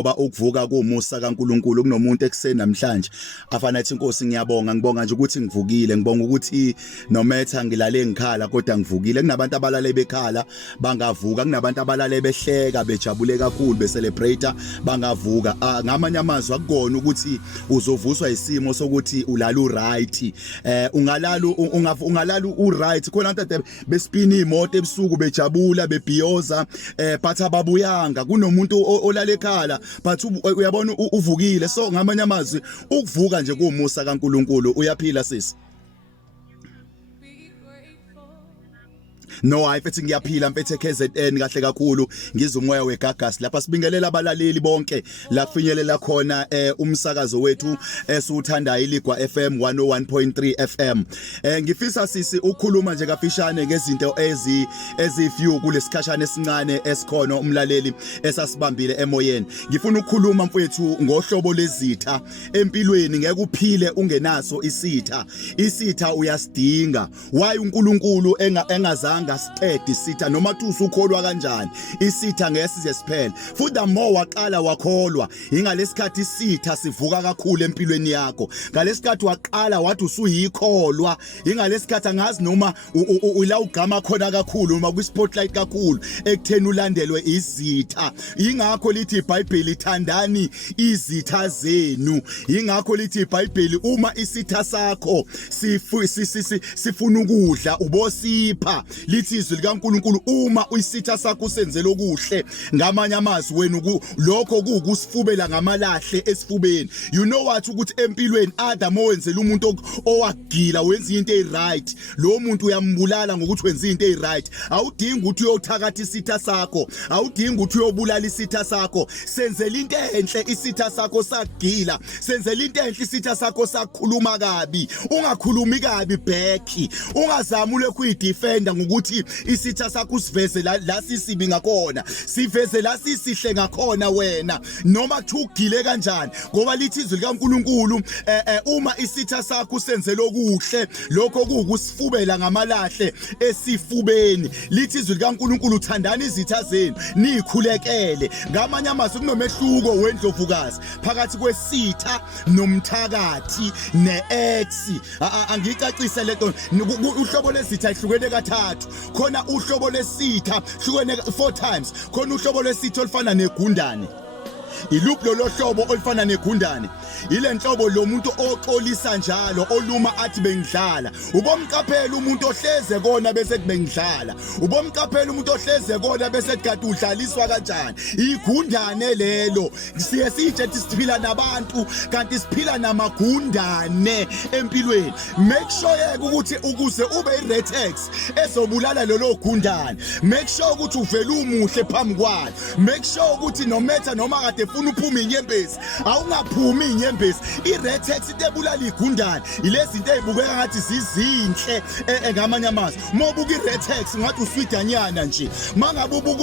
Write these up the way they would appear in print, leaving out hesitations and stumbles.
Ngoba ukuvuka kumusa kaNkuluNkulu kunomuntu ekseni namhlanje afana ethi Nkosi ngibonga nje ukuthi ngivukile ngibonga ukuthi no matter ngilale ngikhala kodwa ngivukile kunabantu abalale bekhala bangavuka kunabantu abalale behleka bejabule kakhulu becelebrate bangavuka ngamanye amazwi akukona ukuthi uzovuswa isimo sokuthi ulala uright ungalala uright khona abantu bespina imoto ebusuku bejabula bebhiyoza but ababuyanga kunomuntu olale ekhala but uyabona uvukile so ngamanye amazwi ukuvuka nje kumusa kaNkuluNkulu uyaphila sisi no ayifethi ngiyaphila mfethu KZN kahle kakhulu ngizumoya wegagas lapha sibingelela abalaleli bonke la kufinyelela khona umsakazo wethu esiwuthandayo iligwa FM 101.3 FM ngifisa sisi ukukhuluma nje kafishane ngezinto ezifew kulesikhashana esincane esikhona umlaleli esasibambile emoyeni ngifuna ukukhuluma mfethu ngohlobo lezitha empilweni ngeke uphile ungenaso isitha uyasidinga why uNkulunkulu engazanga steady sitha noma usukholwa kanjani isitha ngeke size siphele futhi more waqala wakholwa ingalesikhathi isitha sivuka kakhulu empilweni yakho ngalesikhathi waqala wathi usuyikholwa ingalesikhathi angazi noma ula ugama khona kakhulu noma ku spotlight kakhulu ekutheni ulandelwe izitha ingakho lithi iBhayibheli thandani izitha zenu ingakho lithi iBhayibheli uma isitha sakho sifuna ukudla ubosipha lithi izwi likaNkuluNkulu uma isitha sakho senzele okuhle ngamanye amazwi wena lokho kukusifubela ngamalahle esifubeni you know what ukuthi empilweni Adam owenzela umuntu owagila wenza into eziright lo muntu uyambulala ngokuthi wenza into eziright awudingi ukuthi uyothakatha isitha sakho awudingi ukuthi uyobulala isitha sakho senzela into enhle isitha sakho sagila senzela into enhle isitha sakho sakhuluma kabi ungakhulumi kabi back ungazama ukuyidefenda ngokuthi isitha sakho usiveze la sisibi ngakhona siveze la sisihle ngakhona wena noma kuthugile kanjani ngoba lithi izwi likaNkuluNkulu uma isitha sakho senzele okuhle lokho kukusifubela ngamalahle esifubeni lithi izwi likaNkuluNkulu thandani izitha zenu nikhulekele ngamanye amazwi kunomehluko wendlovukazi phakathi kwesitha nomthakathi neex angicacise lento uhlobo lezitha ihlukene kathathu khona uhlobo lesitha hlukene 4 times khona uhlobo lesitha olufana negundane iluphi lo hlobo olufana negundane ile nhlobo lo muntu oxolisa njalo oluma athi bengidlala ubomqaphela umuntu ohleze kona bese bengidlala ubomqaphela umuntu ohleze kona bese kade udlaliswa kanjani igundane lelo siye sitshe siphila nabantu kanti siphila namagundane empilweni make sure ukuthi ukuze ube iretex ezobulala lo gundane make sure ukuthi uvela umuhle phambi kwalo make sure ukuthi no matter noma kade ufuna uphuma inyembezi awungaphumi inyembezi iretex itebulala igundane ilezi zinto ezibukeka ngathi zizinhle ngamanye amazwi mobuka iretex ngathi uswidanyana nje mangabe ubuka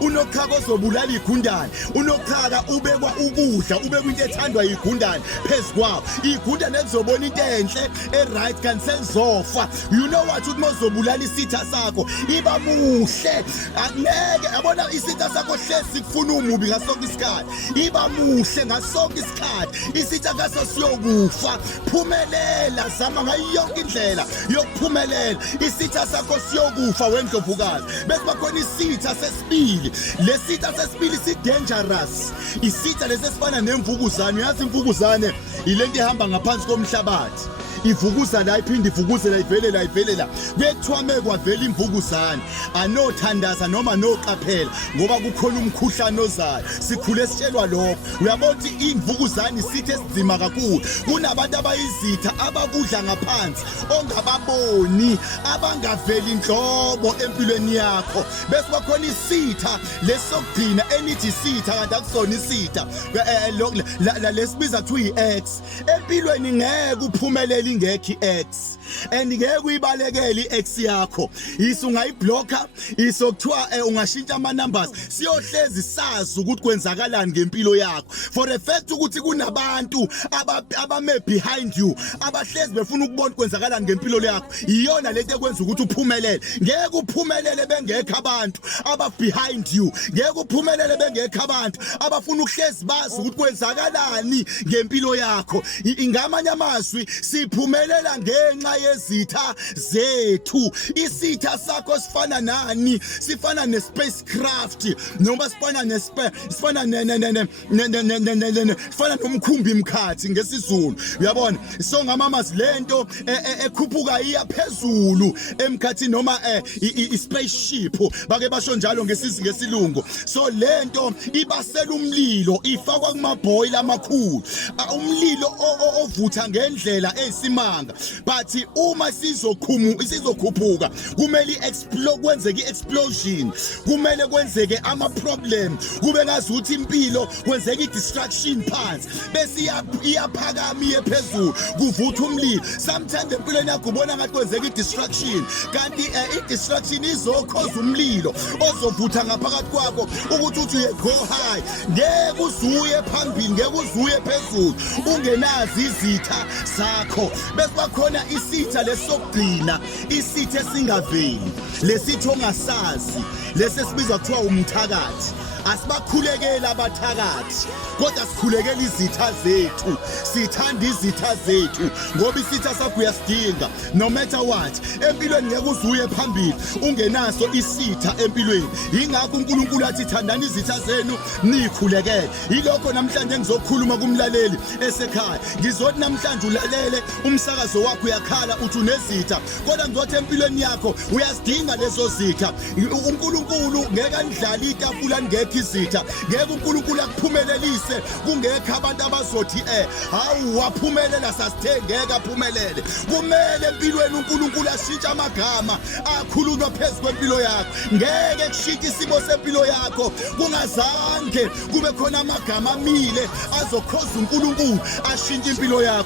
unokhaka ozobulala igundane unokhaka ubekwa ukudla ubekwa into ethandwa igundane phezukwawo igundane ezobona into enhle eright kanti selizofa you know what uthi mozobulala isitha sakho iba muhle angeke yabona isitha sakho hlezi kufuna umubi ngasonke isikhathi iba muhle ngasonke isikhathi isitha kaso siyokufa phumelela zama ngayo yonke indlela yokuphumelela isitha sakho siyokufa wendlovukazi bese bakhona isitha sesibili lesitha sesibili si dangerous isitha lesifana nemvukuzane uyazi imvukuzane ilento ehamba ngaphansi komhlabathi ivukuza la iphinde ivukuze la ivele la bekuthiwame kwavela imvukuzane anothandaza noma noqaphela ngoba kukhona umkhuhlane ozayo sikhule sitshelwa lokho uyabona ukuthi imvukuzane isithe esinzima kakhulu kunabantu abayizitha abakudla ngaphansi ongababoni abangaveli inhlobo empilweni yakho bese bakhona isitha lesokugcina enithi isitha kanti akusona isitha lesibiza kuyi ex empilweni ngeke uphumelele ingekho iX and ngeke uyibalekele iX yakho isungayiblocker isokuthiwa ungashintsha ama numbers siyohlezi sazi ukuthi kwenzakalani ngempilo yakho for the fact ukuthi kunabantu abame behind you abahlezi befuna ukubona kwenzakalani ngempilo yakho iyona lento ekwenza ukuthi uphumelele ngeke uphumelele bengekho abantu aba behind you ngeke uphumelele bengekho abantu abafuna ukuhlezi bazi ukuthi kwenzakalani ngempilo yakho ngamanye amazwi siphumelela ngenxa yezitha zethu isitha sakho sifana nani sifana ne-spacecraft noma sifana sifana nomkhumbi mkhathi ngesizulu uyabona so ngamamazi lento ekhuphuka iya phezulu emkhathini noma i-spaceship bake basho njalo ngesilungu so lento ibasela umlilo ifakwa kumabhoyila amakhulu umlilo ovutha ngendlela eyisimanga but uma isizokhuphuka kumele kwenzeke i-explosion kumele kwenzeke ama-problem kube ngazuthi impilo kwenzeka i-distraction phansi bese iyaphakama iye phezulu kuvutha umlilo sometimes empilweni yakho ubona ngathi kwenzeka i-distraction kanti i-distraction izokhoza umlilo ozovutha ngaphakathi kwakho ukuthi uthi uye go high ngeke uzuye phambili ngeke uzuye phezulu ungenazi izitha zakho bese bakhona isitha lesokugcina isitha esingaveli lesitho ongasazi lesesibizwa kuthiwa umthakathi asibakhulekela abathakathi kodwa sikhulekela izitha zethu sithanda izitha zethu ngoba isitha sakho uyasidinga no matter what empilweni ngeke uzuye phambili ungenaso isitha empilweni ingakho uNkulunkulu athi thandani izitha zenu nikhulekele yilokho namhlanje ngizokhuluma kumlaleli esekhaya ngizothi namhlanje ulalele umsakazo wakho uyakhala uthi unezitha kodwa ngizothi empilweni yakho uyazidinga lezo zitha uNkulunkulu ngeke andlali itafula ngeke izitha ngeke uNkulunkulu akuphumelelise kungekho abantu abazothi hawu waphumelela sasithengeke aphumelele kumele empilweni uNkulunkulu ashintshe amagama akhulunywa phezulu kwempilo yakho ngeke kushintshe isimo sempilo yakho kungazange kube khona amagama amile azokhoza uNkulunkulu ashintshe impilo yakho